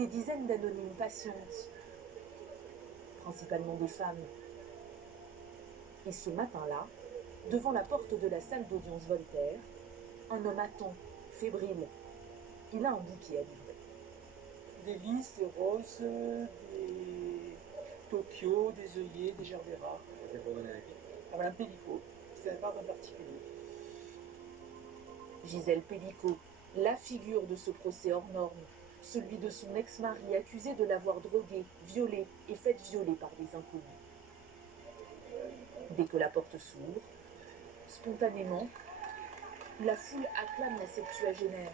des dizaines d'anonymes patientes, principalement des femmes. Et ce matin-là, devant la porte de la salle d'audience Voltaire, un homme attend, fébrile. Il a un bouquet à livrer. Des lys, des roses, des Tokyo, des œillets, des gerbera. C'est pour donner à qui? À Madame Pellicot, c'est la part d'un particulier. Gisèle Pellicot, la figure de ce procès hors norme, celui de son ex-mari accusé de l'avoir droguée, violée et faite violer par des inconnus. Dès que la porte s'ouvre, spontanément, la foule acclame la septuagénaire.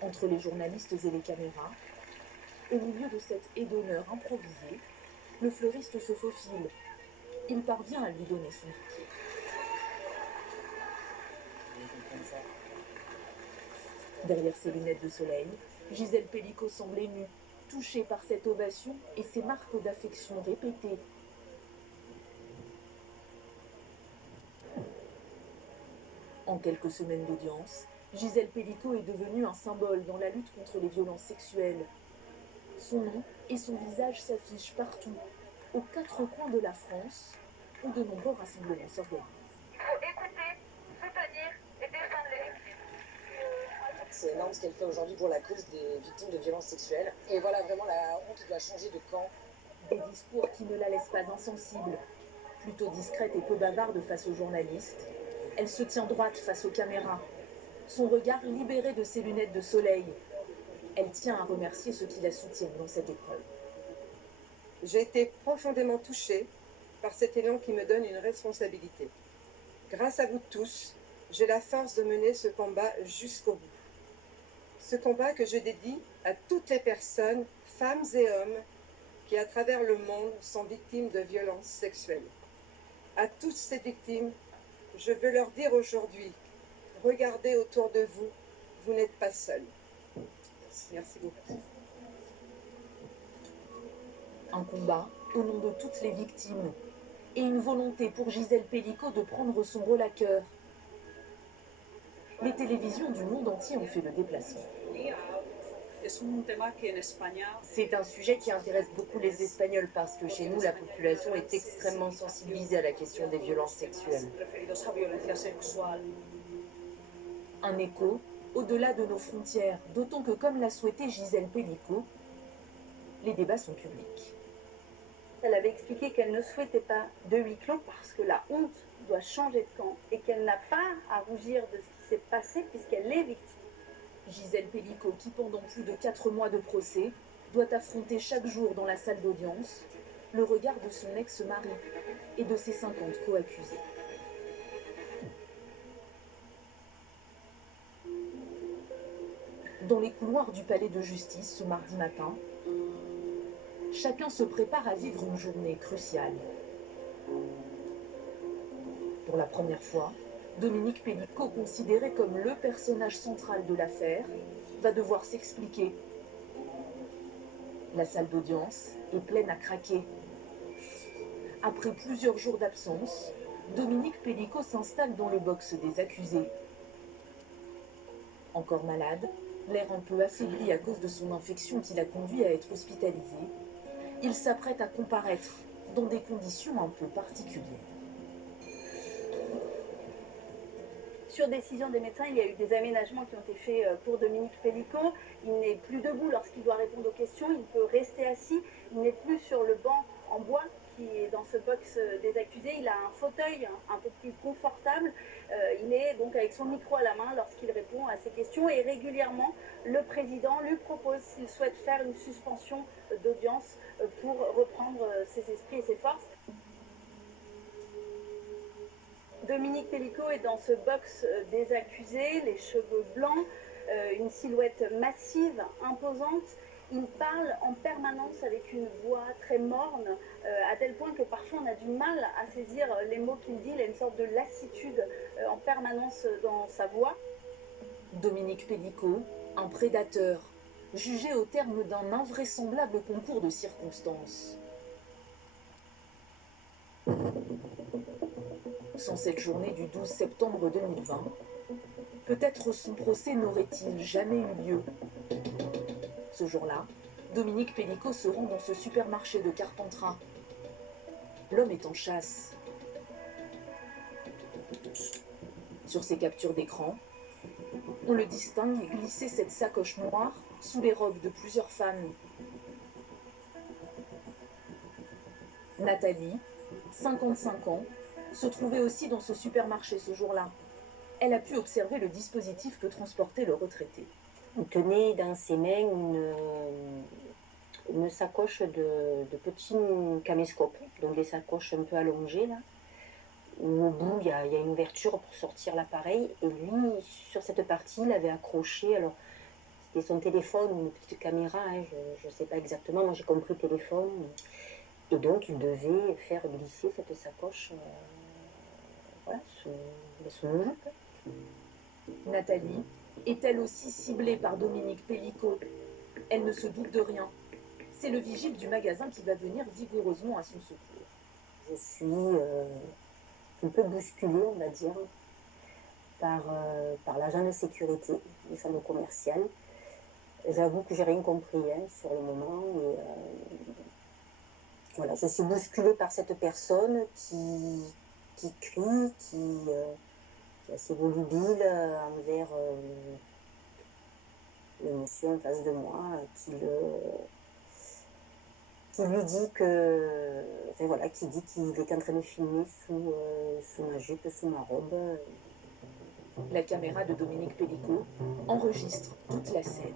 Entre les journalistes et les caméras, au milieu de cette haie d'honneur improvisée, le fleuriste se faufile. Il parvient à lui donner son bouquet. Derrière ses lunettes de soleil, Gisèle Pellicot semble émue, touchée par cette ovation et ces marques d'affection répétées. En quelques semaines d'audience, Gisèle Pellicot est devenue un symbole dans la lutte contre les violences sexuelles. Son nom et son visage s'affichent partout, aux quatre coins de la France, où de nombreux rassemblements s'organisent. Il faut écouter, soutenir et défendre les victimes. C'est énorme ce qu'elle fait aujourd'hui pour la cause des victimes de violences sexuelles. Et voilà, vraiment, la honte doit changer de camp. Des discours qui ne la laissent pas insensible. Plutôt discrète et peu bavarde face aux journalistes, elle se tient droite face aux caméras, son regard libéré de ses lunettes de soleil. Elle tient à remercier ceux qui la soutiennent dans cette épreuve. J'ai été profondément touchée par cet élan qui me donne une responsabilité. Grâce à vous tous, j'ai la force de mener ce combat jusqu'au bout. Ce combat que je dédie à toutes les personnes, femmes et hommes, qui à travers le monde sont victimes de violences sexuelles. À toutes ces victimes, je veux leur dire aujourd'hui, regardez autour de vous, vous n'êtes pas seuls. Merci beaucoup. Un combat au nom de toutes les victimes et une volonté pour Gisèle Pellicot de prendre son rôle à cœur. Les télévisions du monde entier ont fait le déplacement. C'est un sujet qui intéresse beaucoup les Espagnols parce que chez nous, la population est extrêmement sensibilisée à la question des violences sexuelles. Un écho au-delà de nos frontières, d'autant que, comme l'a souhaité Gisèle Pellicot, les débats sont publics. Elle avait expliqué qu'elle ne souhaitait pas de huis clos parce que la honte doit changer de camp et qu'elle n'a pas à rougir de ce qui s'est passé puisqu'elle est victime. Gisèle Pellicot, qui pendant plus de 4 mois de procès, doit affronter chaque jour dans la salle d'audience le regard de son ex-mari et de ses 50 co-accusés. Dans les couloirs du palais de justice ce mardi matin, chacun se prépare à vivre une journée cruciale. Pour la première fois, Dominique Pellicot, considéré comme le personnage central de l'affaire, va devoir s'expliquer. La salle d'audience est pleine à craquer. Après plusieurs jours d'absence, Dominique Pellicot s'installe dans le box des accusés. Encore malade, l'air un peu affaibli à cause de son infection qui l'a conduit à être hospitalisé, il s'apprête à comparaître dans des conditions un peu particulières. Sur décision des médecins, il y a eu des aménagements qui ont été faits pour Dominique Pellicot. Il n'est plus debout lorsqu'il doit répondre aux questions, il peut rester assis. Il n'est plus sur le banc en bois qui est dans ce box des accusés. Il a un fauteuil un peu plus confortable. Il est donc avec son micro à la main lorsqu'il répond à ces questions. Et régulièrement, le président lui propose s'il souhaite faire une suspension d'audience pour reprendre ses esprits et ses forces. Dominique Pellicot est dans ce box des accusés, les cheveux blancs, une silhouette massive, imposante. Il parle en permanence avec une voix très morne, à tel point que parfois on a du mal à saisir les mots qu'il dit. Il a une sorte de lassitude en permanence dans sa voix. Dominique Pellicot, un prédateur, jugé au terme d'un invraisemblable concours de circonstances. Sans cette journée du 12 septembre 2020, peut-être son procès n'aurait-il jamais eu lieu. Ce jour-là, Dominique Pellicot se rend dans ce supermarché de Carpentras. L'homme est en chasse. Sur ses captures d'écran, on le distingue glisser cette sacoche noire sous les robes de plusieurs femmes. Nathalie, 55 ans, se trouvait aussi dans ce supermarché ce jour-là. Elle a pu observer le dispositif que transportait le retraité. Il tenait dans ses mains une sacoche de petits caméscopes, donc des sacoches un peu allongées, là, où au bout il y a une ouverture pour sortir l'appareil. Et lui, sur cette partie, il avait accroché, alors c'était son téléphone ou une petite caméra, hein, je ne sais pas exactement, moi j'ai compris téléphone. Et donc il devait faire glisser cette sacoche voilà, sous une jupe. Nathalie est elle aussi ciblée par Dominique Pellicot. Elle ne se doute de rien. C'est le vigile du magasin qui va venir vigoureusement à son secours. Je suis un peu bousculée, on va dire, par l'agent de sécurité du centre commercial. J'avoue que j'ai rien compris sur le moment. Et, voilà, je suis bousculée par cette personne qui crie, qui est assez volubile envers le monsieur en face de moi, qui lui dit que, enfin voilà, qui dit qu'il est en train de filmer sous ma jupe, sous ma robe. La caméra de Dominique Pellicot enregistre toute la scène.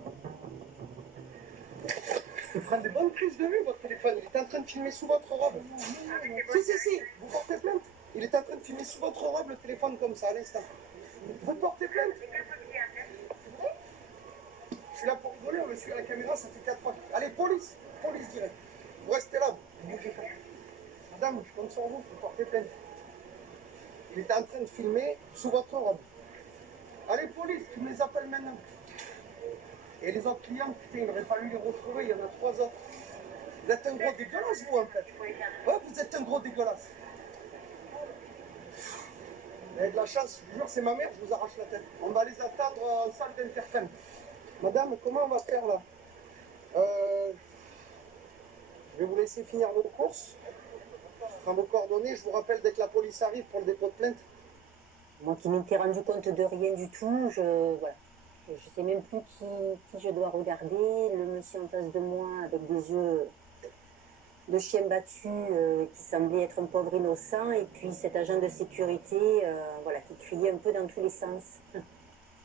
Il prend de bonnes prises de vue, votre téléphone. Il est en train de filmer sous votre robe. Si, vous portez plainte. Il est en train de filmer sous votre robe le téléphone comme ça, à l'instant. Vous portez plainte. Je suis là pour rigoler, on me suit à la caméra, ça fait 4 fois. Allez, police direct. Vous restez là, vous bougez pas. Madame, je compte sur vous, vous portez plainte. Il était en train de filmer sous votre robe. Allez, police, tu me les appelles maintenant. Et les autres clients, putain, il aurait fallu les retrouver, il y en a 3 autres. Vous êtes un gros dégueulasse, vous, en fait. Ouais, vous êtes un gros dégueulasse. Vous avez de la chance, je vous jure, c'est ma mère, je vous arrache la tête. On va les attendre en salle d'interphone. Madame, comment on va faire là Je vais vous laisser finir vos courses. Je prends vos coordonnées, je vous rappelle dès que la police arrive pour le dépôt de plainte. Moi qui m'étais rendu compte de rien du tout, voilà. Je ne sais même plus qui je dois regarder. Le monsieur en face de moi avec des yeux de chien battu qui semblait être un pauvre innocent. Et puis cet agent de sécurité voilà, qui criait un peu dans tous les sens.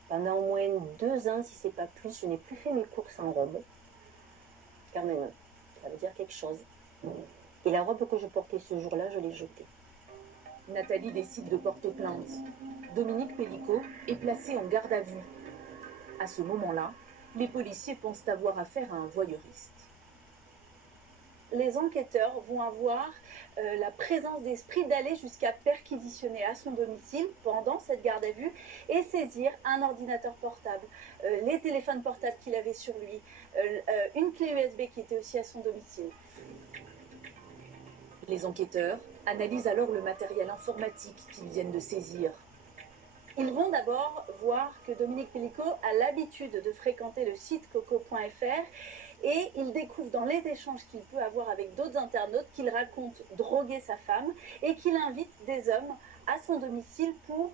Pendant au moins 2 ans, si ce n'est pas plus, je n'ai plus fait mes courses en robe. Quand même, ça veut dire quelque chose. Et la robe que je portais ce jour-là, je l'ai jetée. Nathalie décide de porter plainte. Dominique Pellicot est placé en garde à vue. À ce moment-là, les policiers pensent avoir affaire à un voyeuriste. Les enquêteurs vont avoir la présence d'esprit d'aller jusqu'à perquisitionner à son domicile pendant cette garde à vue et saisir un ordinateur portable, les téléphones portables qu'il avait sur lui, une clé USB qui était aussi à son domicile. Les enquêteurs analysent alors le matériel informatique qu'ils viennent de saisir. Ils vont d'abord voir que Dominique Pellicot a l'habitude de fréquenter le site coco.fr et il découvre dans les échanges qu'il peut avoir avec d'autres internautes qu'il raconte droguer sa femme et qu'il invite des hommes à son domicile pour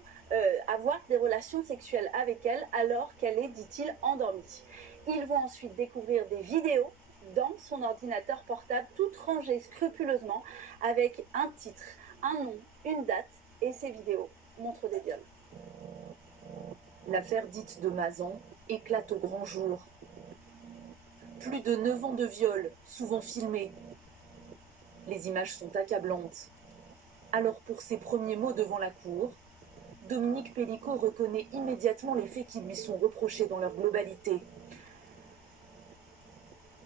avoir des relations sexuelles avec elle alors qu'elle est, dit-il, endormie. Ils vont ensuite découvrir des vidéos dans son ordinateur portable, toutes rangées scrupuleusement avec un titre, un nom, une date et ces vidéos montrent des viols. L'affaire dite de Mazan éclate au grand jour. Plus de 9 ans de viol, souvent filmés. Les images sont accablantes. Alors pour ses premiers mots devant la cour, Dominique Pellicot reconnaît immédiatement les faits qui lui sont reprochés dans leur globalité.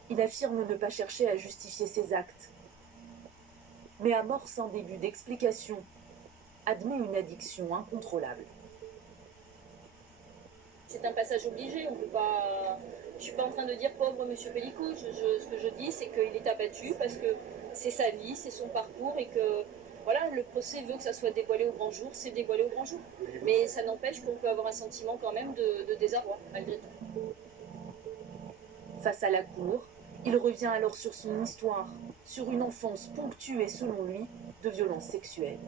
Il affirme ne pas chercher à justifier ses actes, mais amorce un début d'explication, admet une addiction incontrôlable. C'est un passage obligé, on peut pas... Je suis pas en train de dire pauvre monsieur Pellicot, ce que je dis c'est qu'il est abattu parce que c'est sa vie, c'est son parcours et que voilà, le procès veut que ça soit dévoilé au grand jour, c'est dévoilé au grand jour. Mais ça n'empêche qu'on peut avoir un sentiment quand même de désarroi, malgré tout. Face à la cour, il revient alors sur son histoire, sur une enfance ponctuée, selon lui, de violences sexuelles.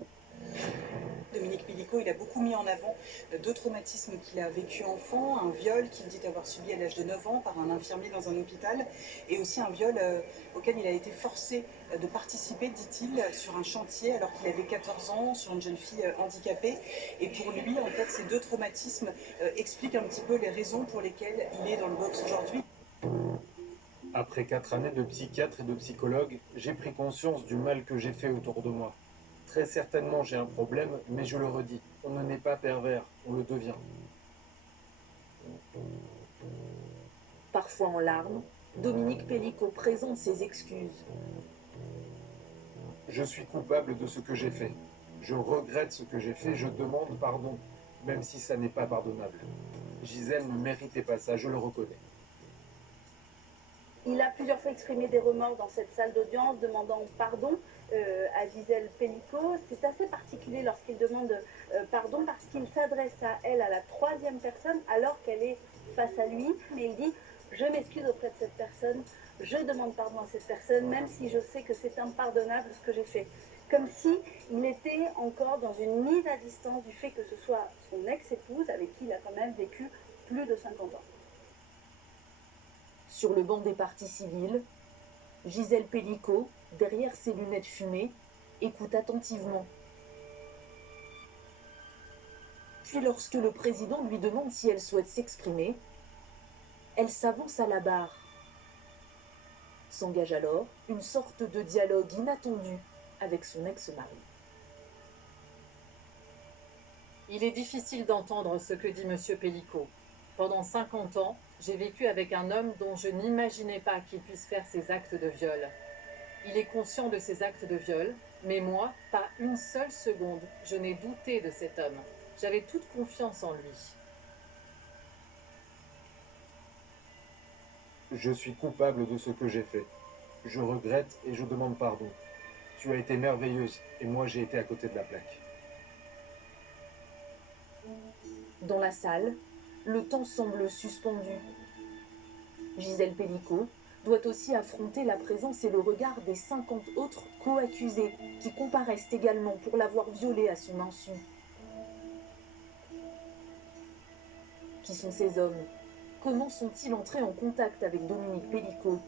Dominique Pellicot, il a beaucoup mis en avant deux traumatismes qu'il a vécu enfant, un viol qu'il dit avoir subi à l'âge de 9 ans par un infirmier dans un hôpital, et aussi un viol auquel il a été forcé de participer, dit-il, sur un chantier alors qu'il avait 14 ans, sur une jeune fille handicapée. Et pour lui, en fait, ces deux traumatismes expliquent un petit peu les raisons pour lesquelles il est dans le box aujourd'hui. Après 4 années de psychiatre et de psychologue, j'ai pris conscience du mal que j'ai fait autour de moi. Très certainement j'ai un problème, mais je le redis, on ne naît pas pervers, on le devient. Parfois en larmes, Dominique Pellicot présente ses excuses. Je suis coupable de ce que j'ai fait. Je regrette ce que j'ai fait, je demande pardon, même si ça n'est pas pardonnable. Gisèle ne méritait pas ça, je le reconnais. Il a plusieurs fois exprimé des remords dans cette salle d'audience, demandant pardon à Gisèle Pellicot. C'est assez particulier lorsqu'il demande pardon parce qu'il s'adresse à elle, à la troisième personne, alors qu'elle est face à lui. Mais il dit « Je m'excuse auprès de cette personne, je demande pardon à cette personne, même si je sais que c'est impardonnable ce que j'ai fait. » Comme si il était encore dans une mise à distance du fait que ce soit son ex-épouse, avec qui il a quand même vécu plus de 50 ans. Sur le banc des parties civiles, Gisèle Pellicot, derrière ses lunettes fumées, écoute attentivement. Puis lorsque le président lui demande si elle souhaite s'exprimer, elle s'avance à la barre. S'engage alors une sorte de dialogue inattendu avec son ex-mari. Il est difficile d'entendre ce que dit M. Pellicot. Pendant 50 ans, j'ai vécu avec un homme dont je n'imaginais pas qu'il puisse faire ces actes de viol. Il est conscient de ces actes de viol, mais moi, pas une seule seconde, je n'ai douté de cet homme. J'avais toute confiance en lui. Je suis coupable de ce que j'ai fait. Je regrette et je demande pardon. Tu as été merveilleuse et moi j'ai été à côté de la plaque. Dans la salle, le temps semble suspendu. Gisèle Pellicot doit aussi affronter la présence et le regard des 50 autres co-accusés qui comparaissent également pour l'avoir violée à son insu. Qui sont ces hommes? Comment sont-ils entrés en contact avec Dominique Pellicot?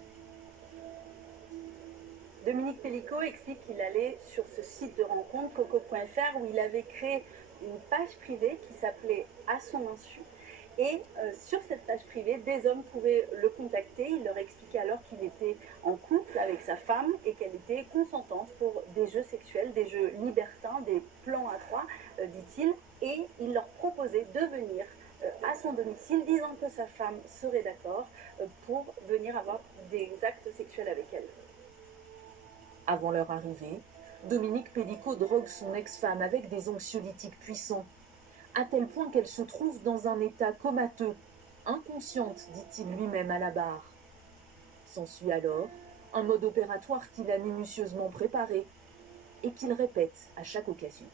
Dominique Pellicot explique qu'il allait sur ce site de rencontre, coco.fr, où il avait créé une page privée qui s'appelait « À son insu ». Et sur cette page privée, des hommes pouvaient le contacter. Il leur expliquait alors qu'il était en couple avec sa femme et qu'elle était consentante pour des jeux sexuels, des jeux libertins, des plans à trois, dit-il. Et il leur proposait de venir à son domicile, disant que sa femme serait d'accord pour venir avoir des actes sexuels avec elle. Avant leur arrivée, Dominique Pellicot drogue son ex-femme avec des anxiolytiques puissants, à tel point qu'elle se trouve dans un état comateux, inconsciente, dit-il lui-même à la barre. S'ensuit alors un mode opératoire qu'il a minutieusement préparé et qu'il répète à chaque occasion.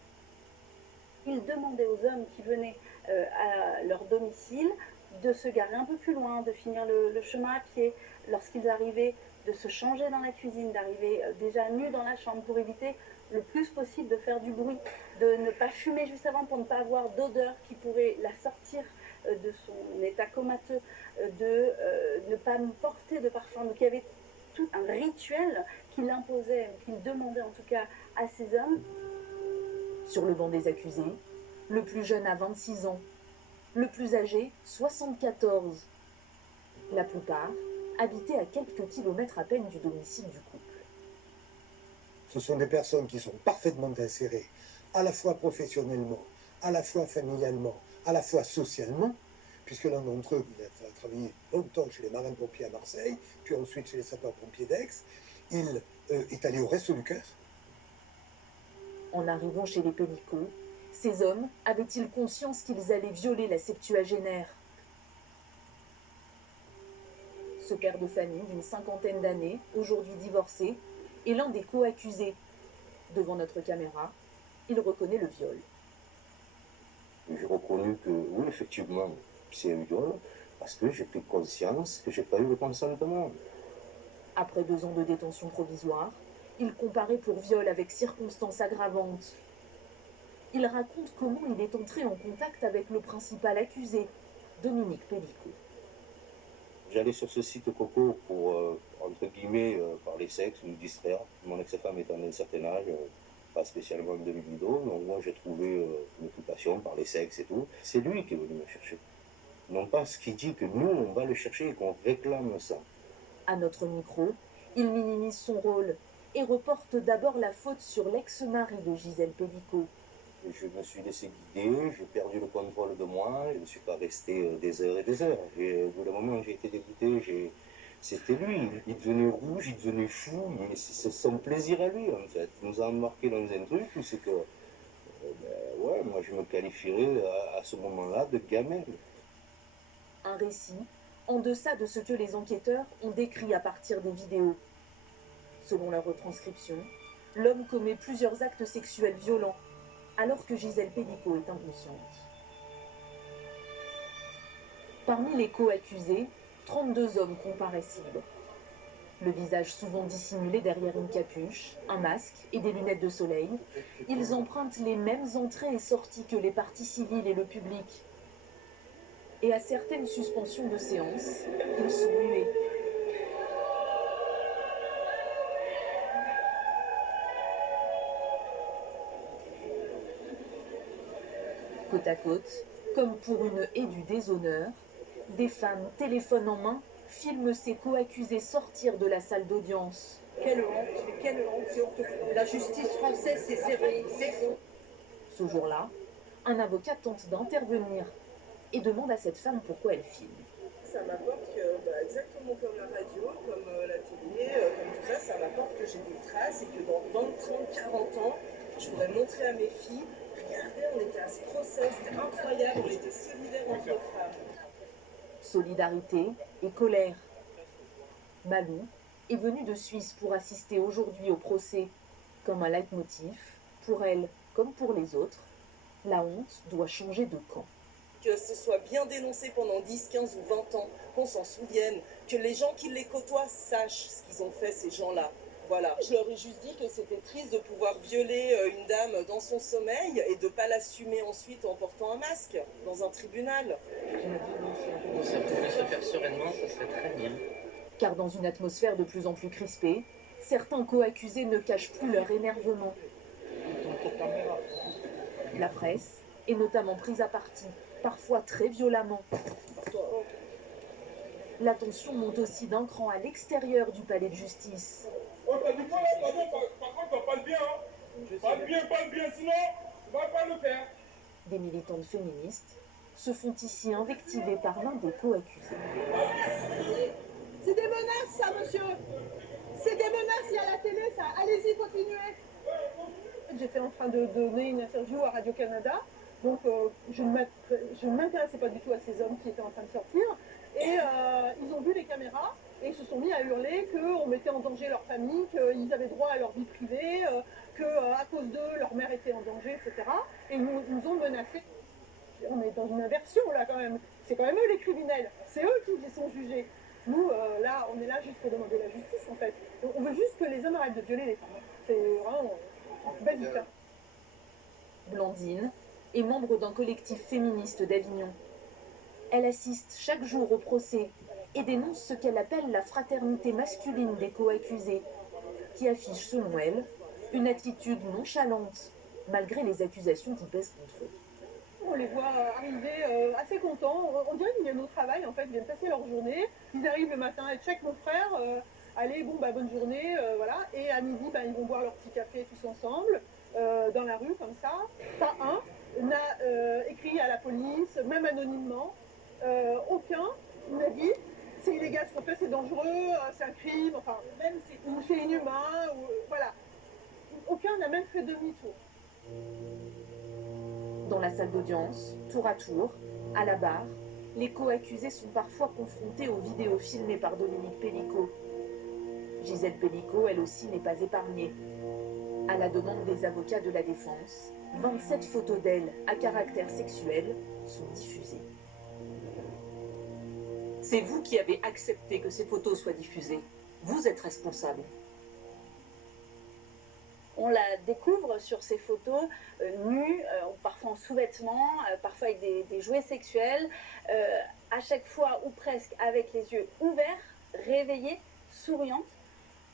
Il demandait aux hommes qui venaient à leur domicile de se garer un peu plus loin, de finir le chemin à pied. Lorsqu'ils arrivaient, de se changer dans la cuisine, d'arriver déjà nus dans la chambre pour éviter le plus possible de faire du bruit, de ne pas fumer juste avant pour ne pas avoir d'odeur qui pourrait la sortir de son état comateux, de ne pas porter de parfum. Donc il y avait tout un rituel qu'il imposait, qu'il demandait en tout cas à ces hommes. Sur le banc des accusés, le plus jeune a 26 ans, le plus âgé 74. La plupart habitaient à quelques kilomètres à peine du domicile du couple. Ce sont des personnes qui sont parfaitement insérées, à la fois professionnellement, à la fois familialement, à la fois socialement, puisque l'un d'entre eux a travaillé longtemps chez les marins-pompiers à Marseille, puis ensuite chez les sapeurs-pompiers d'Aix. Il est allé au Resto du Cœur. En arrivant chez les Pellicot, ces hommes avaient-ils conscience qu'ils allaient violer la septuagénaire? Ce père de famille d'une 50aine d'années, aujourd'hui divorcé, est l'un des co-accusés. Devant notre caméra, il reconnaît le viol. J'ai reconnu que, oui, effectivement, c'est un viol, parce que j'ai pris conscience que j'ai pas eu le consentement. Après 2 ans de détention provisoire, il comparait pour viol avec circonstances aggravantes. Il raconte comment il est entré en contact avec le principal accusé, Dominique Pellicot. J'allais sur ce site Coco pour, entre guillemets, parler sexe, me distraire. Mon ex-femme étant d'un certain âge, pas spécialement de libido, donc moi j'ai trouvé une occupation par les sexes et tout. C'est lui qui est venu me chercher. Non pas ce qui dit que nous, on va le chercher et qu'on réclame ça. À notre micro, il minimise son rôle et reporte d'abord la faute sur l'ex-mari de Gisèle Pellicot. Je me suis laissé guider, j'ai perdu le contrôle de moi, je ne suis pas resté des heures et des heures. Au bout d'un moment, j'ai été dégoûté, c'était lui. Il devenait rouge, il devenait fou, c'est son plaisir à lui en fait. Il nous a embarqué dans un truc où c'est que, ouais, moi je me qualifierais à ce moment-là de gamin. Un récit en deçà de ce que les enquêteurs ont décrit à partir des vidéos. Selon leur retranscription, l'homme commet plusieurs actes sexuels violents, alors que Gisèle Pellicot est inconsciente. Parmi les co-accusés, 32 hommes comparaissent libres. Le visage souvent dissimulé derrière une capuche, un masque et des lunettes de soleil, ils empruntent les mêmes entrées et sorties que les parties civiles et le public. Et à certaines suspensions de séance, ils sont muets. Côte à côte, comme pour une haie du déshonneur, des femmes, téléphone en main, filment ces co-accusés sortir de la salle d'audience. Quelle honte, c'est honteux. La justice française, c'est zéro. Ce jour-là, un avocat tente d'intervenir et demande à cette femme pourquoi elle filme. Ça m'apporte que, exactement comme la radio, comme la télé, comme tout ça, ça m'apporte que j'ai des traces et que dans 20, 30, 40 ans, je pourrais montrer à mes filles, regardez, on était à ce procès, c'était incroyable, on était solidaires entre femmes. Solidarité et colère. Malou est venue de Suisse pour assister aujourd'hui au procès. Comme un leitmotiv, pour elle comme pour les autres, la honte doit changer de camp. Que ce soit bien dénoncé pendant 10, 15 ou 20 ans, qu'on s'en souvienne, que les gens qui les côtoient sachent ce qu'ils ont fait, ces gens-là. Voilà. Je leur ai juste dit que c'était triste de pouvoir violer une dame dans son sommeil et de ne pas l'assumer ensuite en portant un masque dans un tribunal. Ça pouvait se faire sereinement, ça serait très bien. Car dans une atmosphère de plus en plus crispée, certains co-accusés ne cachent plus leur énervement. La presse est notamment prise à partie, parfois très violemment. La tension monte aussi d'un cran à l'extérieur du palais de justice. Oh, t'as dit quoi là? Par contre, parle bien, hein? Parle bien, sinon, on va pas le faire. Des militantes féministes se font ici invectiver par l'un des co-accusés. C'est des menaces, ça, monsieur. C'est des menaces, il y a la télé, ça. Allez-y, continuez. J'étais en train de donner une interview à Radio-Canada, donc je ne m'intéressais pas du tout à ces hommes qui étaient en train de sortir. Et ils ont vu les caméras et ils se sont mis à hurler qu'on mettait en danger leur famille, qu'ils avaient droit à leur vie privée, qu'à cause d'eux, leur mère était en danger, etc. Et ils nous ont menacés. On est dans une inversion là quand même. C'est quand même eux les criminels. C'est eux qui sont jugés. Nous, là, on est là juste pour demander la justice en fait. On veut juste que les hommes arrêtent de violer les femmes. C'est vraiment basique. Hein. Blandine est membre d'un collectif féministe d'Avignon. Elle assiste chaque jour au procès et dénonce ce qu'elle appelle la fraternité masculine des co-accusés, qui affiche, selon elle, une attitude nonchalante, malgré les accusations qui pèsent contre eux. On les voit arriver assez contents. On dirait qu'ils viennent au travail, en fait, ils viennent passer leur journée. Ils arrivent le matin et check mon frère, allez, bon, bah, bonne journée, voilà. Et à midi, bah, ils vont boire leur petit café tous ensemble, dans la rue, comme ça. Pas un n'a écrit à la police, même anonymement. Aucun n'a dit c'est illégal ce qu'on fait, c'est dangereux, c'est un crime, enfin, même ou c'est inhumain, ou, voilà. Aucun n'a même fait demi-tour. Dans la salle d'audience, tour à tour, à la barre, les co-accusés sont parfois confrontés aux vidéos filmées par Dominique Pellicot. Gisèle Pellicot, elle aussi, n'est pas épargnée. À la demande des avocats de la défense, 27 photos d'elle à caractère sexuel sont diffusées. C'est vous qui avez accepté que ces photos soient diffusées. Vous êtes responsable. On la découvre sur ces photos nue, parfois en sous-vêtements, parfois avec des jouets sexuels, à chaque fois ou presque avec les yeux ouverts, réveillée, souriante.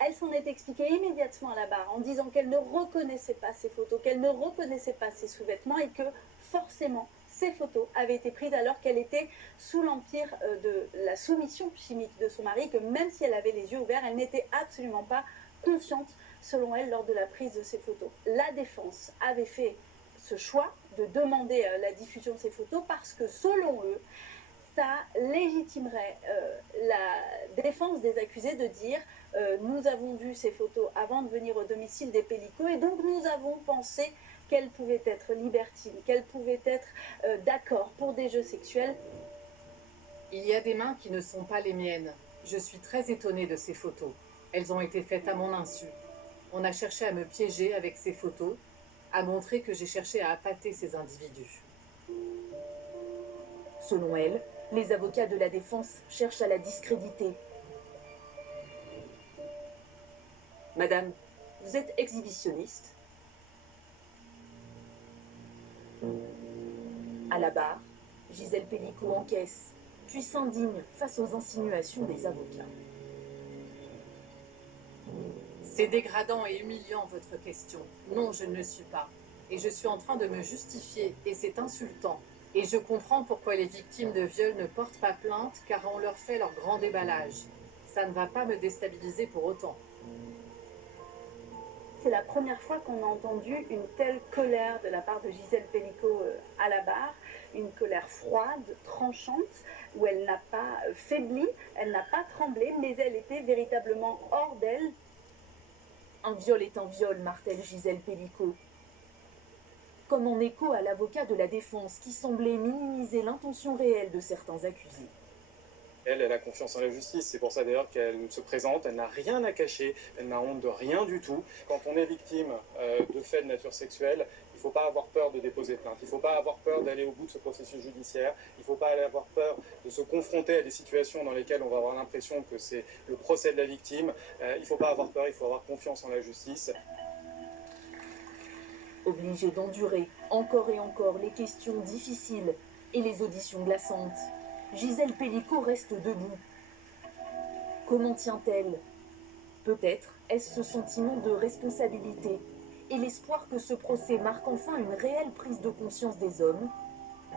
Elle s'en est expliquée immédiatement à la barre en disant qu'elle ne reconnaissait pas ces photos, qu'elle ne reconnaissait pas ses sous-vêtements et que forcément ces photos avaient été prises alors qu'elle était sous l'empire de la soumission chimique de son mari, que même si elle avait les yeux ouverts, elle n'était absolument pas consciente, selon elle, lors de la prise de ces photos. La défense avait fait ce choix de demander la diffusion de ces photos parce que, selon eux, ça légitimerait la défense des accusés de dire nous avons vu ces photos avant de venir au domicile des Pellico et donc nous avons pensé qu'elles pouvaient être libertines, qu'elles pouvaient être d'accord pour des jeux sexuels. Il y a des mains qui ne sont pas les miennes. Je suis très étonnée de ces photos. Elles ont été faites à mon insu. On a cherché à me piéger avec ces photos, à montrer que j'ai cherché à appâter ces individus. Selon elle, les avocats de la défense cherchent à la discréditer. Madame, vous êtes exhibitionniste. À la barre, Gisèle Pellico encaisse, puis s'indigne face aux insinuations des avocats. C'est dégradant et humiliant votre question. Non, je ne le suis pas. Et je suis en train de me justifier, et c'est insultant. Et je comprends pourquoi les victimes de viol ne portent pas plainte, car on leur fait leur grand déballage. Ça ne va pas me déstabiliser pour autant. C'est la première fois qu'on a entendu une telle colère de la part de Gisèle Pellico à la barre, une colère froide, tranchante, où elle n'a pas faibli, elle n'a pas tremblé, mais elle était véritablement hors d'elle. Un viol est un viol, martèle Gisèle Pellico. Comme en écho à l'avocat de la défense qui semblait minimiser l'intention réelle de certains accusés. Elle a confiance en la justice, c'est pour ça d'ailleurs qu'elle se présente, elle n'a rien à cacher, elle n'a honte de rien du tout. Quand on est victime de faits de nature sexuelle, il ne faut pas avoir peur de déposer plainte, il ne faut pas avoir peur d'aller au bout de ce processus judiciaire, il ne faut pas avoir peur de se confronter à des situations dans lesquelles on va avoir l'impression que c'est le procès de la victime. Il ne faut pas avoir peur, il faut avoir confiance en la justice. Obligée d'endurer encore et encore les questions difficiles et les auditions glaçantes, Gisèle Pellico reste debout. Comment tient-elle? Peut-être est-ce ce sentiment de responsabilité et l'espoir que ce procès marque enfin une réelle prise de conscience des hommes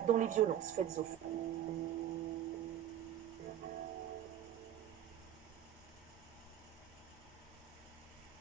dans les violences faites aux femmes.